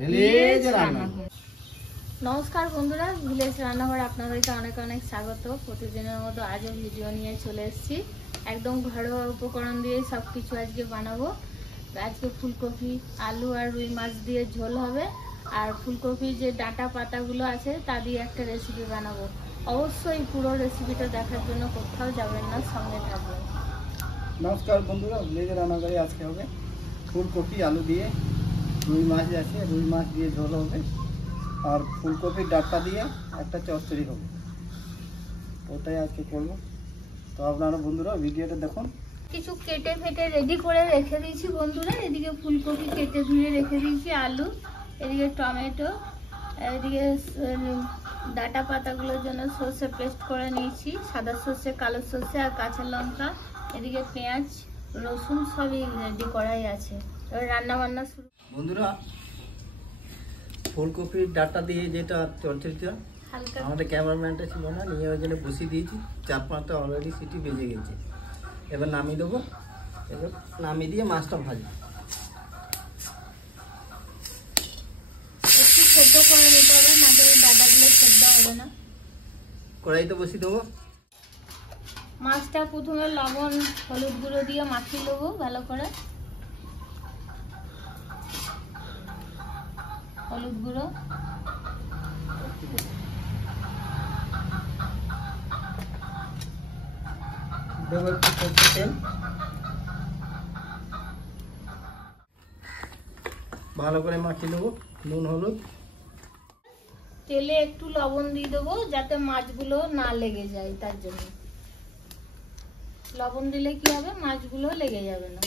Village রান্নাঘর। নমস্কার বন্ধুরা, ভিলেজ রান্নাঘরে আপনাদেরকে অনেক অনেক স্বাগত। প্রতিদিনের মতো আজও ভিডিও নিয়ে চলে এসেছি। একদম ঘরোয়া উপকরণ দিয়ে সব কিছু আজকে বানাবো। আজকে ফুলকপি, আলু আর রুই মাছ দিয়ে ঝোল হবে, আর ফুলকপির যে ডাঁটা পাতাগুলো আছে তা দিয়ে একটা রেসিপি বানাবো। অবশ্যই পুরো রেসিপিটা দেখার জন্য কোথাও যাবেন না, সঙ্গে থাকবেন। নমস্কার বন্ধুরা, ভিলেজ রান্নাঘরে আজকে হবে ফুলকপি আলু দিয়ে রুই মাছ আছে, রুই মাছ দিয়ে ঝোল হবে, আর ফুলকপির ডাঁটা দিয়ে একটা চচ্চড়ি হবে। ওটাই আজকে করবো। তো আপনারা বন্ধুরা ভিডিওটা দেখুন। কিছু কেটে ফেটে রেডি করে রেখে দিয়েছি বন্ধুরা। এদিকে ফুলকপি কেটে ধুয়ে রেখে দিয়েছি, আলু, এদিকে টমেটো, এদিকে ডাঁটা পাতাগুলোর জন্য সর্ষে পেস্ট করে নিয়েছি, সাদা সর্ষে, কালো সর্ষে আর কাঁচা লঙ্কা, এদিকে পেঁয়াজ, রসুন সবই রেডি করাই আছে। এবার রান্না বান্না শুরু। বন্ধুরা, ফুলকপির ডাঁটা দিয়ে যেটা চচ্চড়িটা হালকা আমাদের ক্যামেরাম্যানটা ছিল না, নিয়ে ওই জন্য বসিয়ে দিয়েছি। 4-5টা অলরেডি সিটি বেজে গেছে। এবার নামিয়ে দেবো। এবার নামিয়ে দিয়ে মাছটা ভাজি। একটু সেদ্ধ করে নিতে হবে, না তো ডাঁটাগুলো সেদ্ধ হবে না। কড়াইতে বসিয়ে দেবো। মাছটা প্রথমে লবণ হলুদ গুঁড়ো দিয়ে মাখিয়ে নেবো ভালো করে। হলুদ গুঁড়ো, দেবো একটু সরষের তেল। ভালো করে মাখিয়ে নেবো। নুন হলুদ, তেলে একটু লবণ দিয়ে দেবো যাতে মাছগুলো না লেগে যায়, তার জন্য লবণ দিলে কি হবে, মাছগুলো লেগে যাবে না।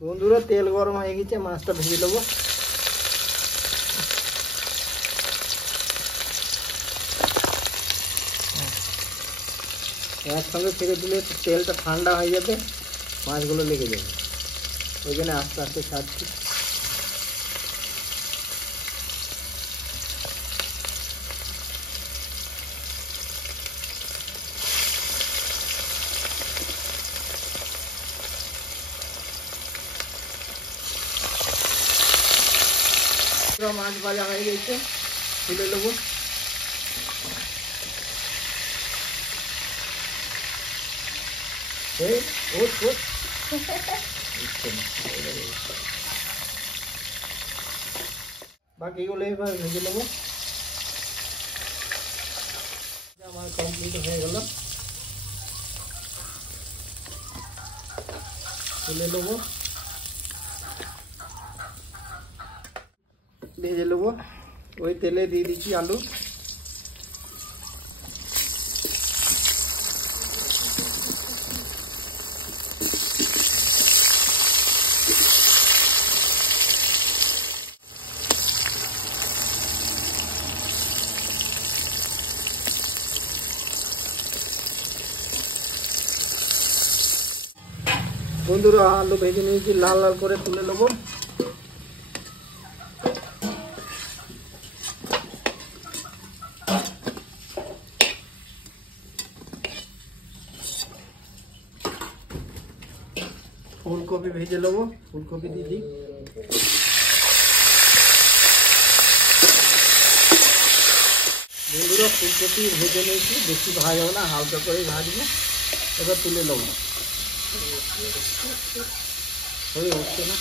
বন্ধুরা, তেল গরম হয়ে গেছে, মাছটা ভেজে নেবো। একসঙ্গে ছেড়ে দিলে তেলটা ঠান্ডা হয়ে যাবে, মাছগুলো লেগে যাবে। ওই জন্য আস্তে আস্তে ছাড়ছি। মাছ ভাজা হয়ে গেছে, তুলে নেবো। বাকিগুলো এবার ভেজে নেবো। আমার কমপ্লিট হয়ে গেল, তুলে নেবো, ভেজে নেবো। ওই তেলে দিয়ে দিচ্ছি আলু। বন্ধুরা, আলু ভেজে নিয়েছি, লাল লাল করে তুলে নেবো। ফুলকপি ভেজে নেবো, ফুলকপি দিয়ে দিই। বন্ধুরা, ফুলকপি ভেজে নিয়েছি, বেশি ভাজবো না, হালকা করে ভাজবো। এবার তুলে নেবো। হয়ে উঠছে না।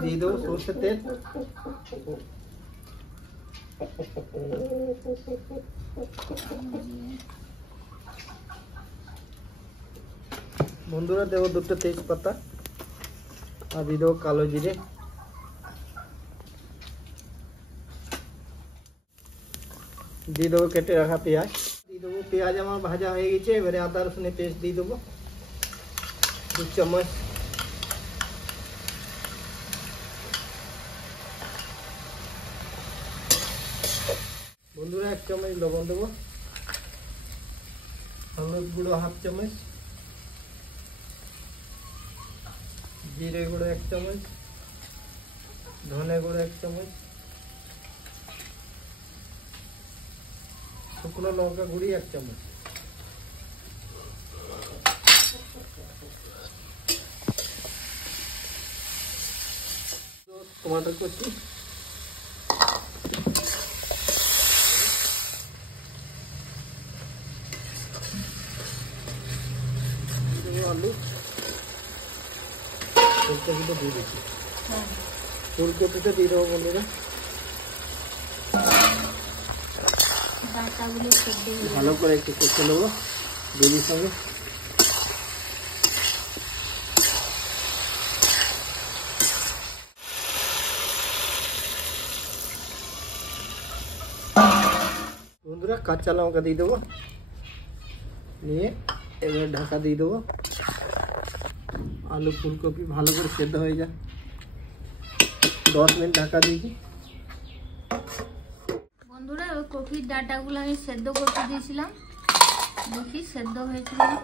দিয়ে দেবো সরষের তেল। বন্ধুরা, দেবো 2টা তেজপাতা, আর দিয়ে দেবো কালো জিরে। দিয়ে দেবো কেটে রাখা পেঁয়াজ। দিয়ে দেবো পেঁয়াজ আমার ভাজা হয়ে গেছে। এবারে আদা রসুনের পেস্ট দিয়ে দেবো 2 চামচ। বন্ধুরা, 1 চামচ লবণ দেবো, হলুদ গুঁড়ো 1/2 চামচ, জিরে গুঁড়ো 1 চামচ, ধনে গুঁড়ো 1 চামচ, শুকনো লঙ্কা গুঁড়ি 1 চামচ, টমেটো কুচি, আলু ফুলকপিটা দিয়ে দিচ্ছি। ফুলকপিটা দিয়ে দেবো বন্ধুরা। ভালো করে একটু কষে নেবো গ্রেভির সঙ্গে। বন্ধুরা কাঁচা লঙ্কা দিয়ে দেবো, নিয়ে এবার ঢাকা দিয়ে দেবো। আলু ফুলকপি ভালো করে সেদ্ধ হয়ে যায়, 10 মিনিট ঢাকা দিয়েছি। বন্ধুরা ওই কপির ডাঁটাগুলো আমি সেদ্ধ করতে দিয়েছিলাম, দেখি সেদ্ধ হয়েছিল না।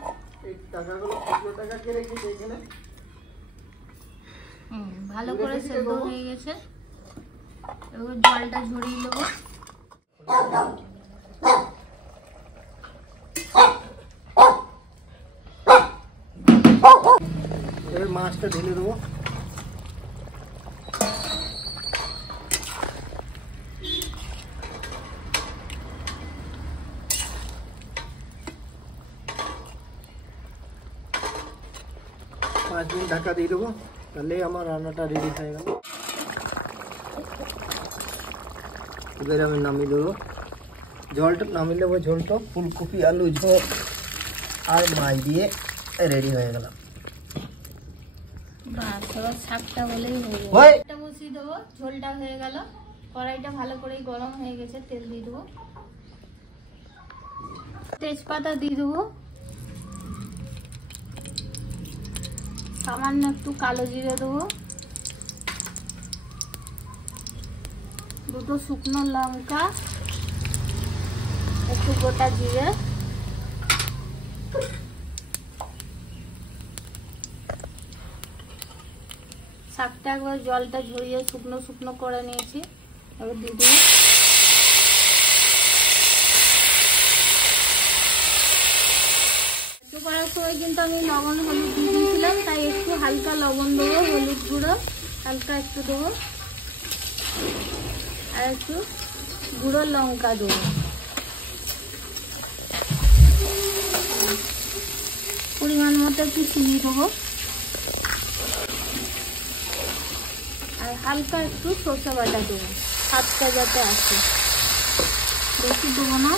এই টাকাগুলো 15 টাকা কে রেখেছে এখানে। ভালো করে সেদ্ধ হয়ে গেছে। এবার জলটা ঝরিয়ে নেবো। এবার মাছটা ঢেলে দেবো। পাঁচ মিনিট ঢাকা দিয়ে দেবো, তাহলে আমার রান্নাটা রেডি হয়ে গেল। এবার আমি নামিয়ে দেবো, ঝোলটা নামিয়ে দেবো। ঝোলটা ফুলকপি আলু ঝোল আর মাছ দিয়ে রেডি হয়ে গেল। শাকটা হলেই হয়ে যাবে। ওই একটা বসিয়ে দেবো, ঝোলটা হয়ে গেল। কড়াইটা ভালো করে গরম হয়ে গেছে, তেল দিয়ে দেবো, তেজপাতা দিয়ে দেবো, সামান্য একটু কালো জিরে দেবো, দুটো শুকনো লঙ্কা, একটু গোটা জিরে, শাকটা একবার জলটা ঝরিয়ে শুকনো শুকনো করে নিয়েছি, এবার দিয়ে দেবো। একটু করার সময় কিন্তু আমি লবণ হলুদ দিয়ে দিয়েছিলাম, তাই একটু হালকা লবণ দেবো, হলুদ গুঁড়ো হালকা একটু দেবো, আর একটু গুঁড়ো লঙ্কা দেবো। পরিমাণ মতো একটু চিনি দেবো, আর হালকা একটু সরষে বাটা দেবো, স্বাদটা যাতে আসে, বেশি দেবো না।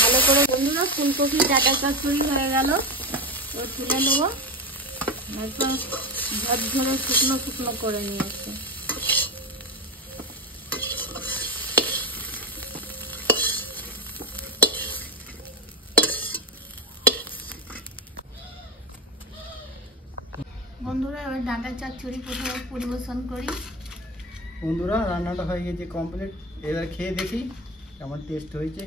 ভালো করে বন্ধুরা ফুলকপির ডাঁটা চচ্চড়ি হয়ে গেল, এবার তুলে নেবো। একদম ঝরঝরে শুকনো শুকনো করে নিয়েছে। বন্ধুরা এবার ডাঁটা চচ্চড়ি প্রথমে পরিবেশন করি। বন্ধুরা রান্নাটা হয়ে গেছে কমপ্লিট, এবার খেয়ে দেখি কেমন টেস্ট হয়েছে।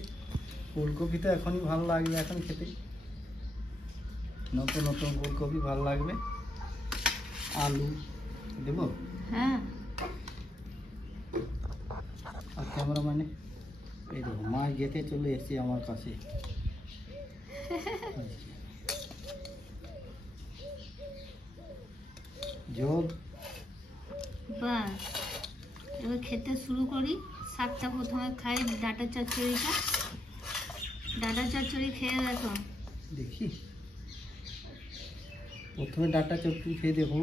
ফুলকপি তো এখনই ভালো লাগবে, এখন খেতে নতুন নতুন ফুলকপি ভালো লাগবে। আলু দেবো, হ্যাঁ, আর ক্যামেরাম্যানে এই দেখো মাছ যেতে চলে এসেছে আমার কাছে। ঝোল বাহ, এবার খেতে শুরু করি। শাকটা প্রথমে খাই, ডাঁটা চচ্চড়িটা। ডাঁটা চচ্চড়ি খেয়ে দেখো, দেখি প্রথমে ডাঁটা চচ্চড়ি খেয়ে দেখো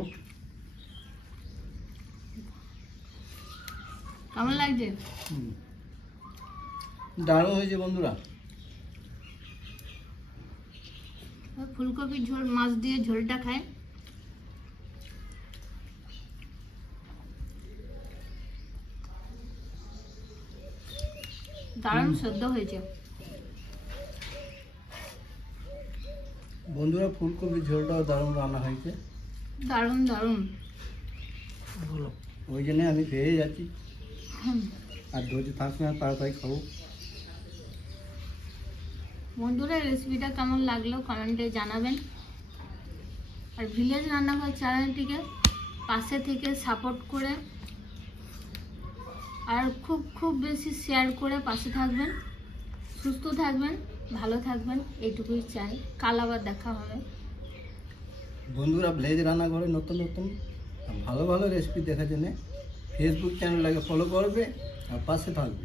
কেমন লাগছে। দারুণ হয়েছে বন্ধুরা। ফুলকপির ঝোল মাছ দিয়ে ঝোলটা খায়, দারুণ সেদ্ধ হয়েছে বন্ধুরা। ফুলকপির ঝোলটাও দারুণ রান্না হয়েছে, দারুণ দারুণ। ওই জন্য আমি পেয়ে যাচ্ছি, আর ধৈর্য থাকবে না, তাড়াতাড়ি খাবো। বন্ধুরা রেসিপিটা কেমন লাগলো কমেন্টে জানাবেন। আর ভিলেজ রান্নাঘর চ্যানেলটিকে পাশে থেকে সাপোর্ট করে আর খুব খুব বেশি শেয়ার করে পাশে থাকবেন। সুস্থ থাকবেন, ভালো থাকবেন, এইটুকুই চাই। কাল আবার দেখা হবে। বন্ধুরা ভিলেজ রান্নাঘরে নতুন নতুন ভালো ভালো রেসিপি দেখার জন্য ফেসবুক চ্যানেলটাকে ফলো করবে আর পাশে থাকবে।